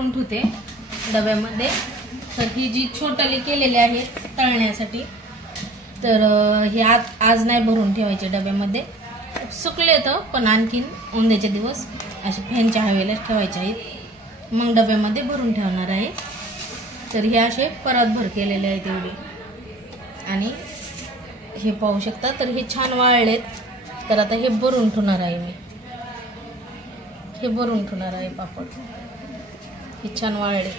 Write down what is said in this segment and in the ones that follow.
करून ठेवते डब्यामध्ये। तर ही जी छोटाली केलेली आहे तळण्यासाठी, तर हे आज नाही भरून ठेवायचे डब्यामध्ये, सुकले तर पण आणखीन उद्याचे दिवस असे फॅनच्या हवेला ठेवायचे आहेत, मग डब्यामध्ये भरून ठेवणार आहे। तर हे असे परतभर केलेले आहेत एवढे, आणि हे पाहू शकता तर हे छान वाळलेत। तर आता हे भरून ठेवणार आहे मी, हे भरून ठेवणार आहे पापड, हे छान वाळले।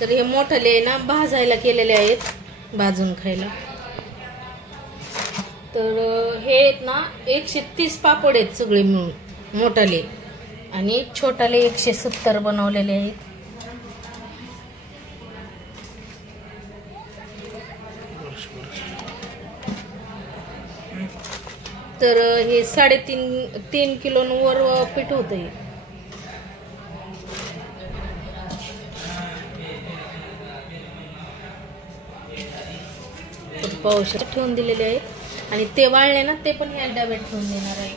तर हे मोठले ना भाजायला केलेले आहेत, भाजून खायला। तर हे आहेत ना 130 पापड आहेत सगळे मिळून मोठाले, आणि छोटाले 170 बनवलेले आहेत। तर हे 3.5 किलोवर पीठ होतं। पावशेर ठेवून दिलेले आहेत, आणि ते वाळले ना ते पण या डब्यात ठेवून देणार आहे।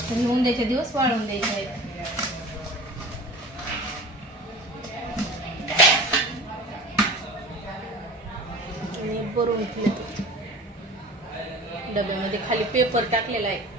तर उद्याचे दिवस वाळून द्यायचे आहेत। आणि भरून ठेवले डब्यामध्ये, खाली पेपर टाकलेला आहे।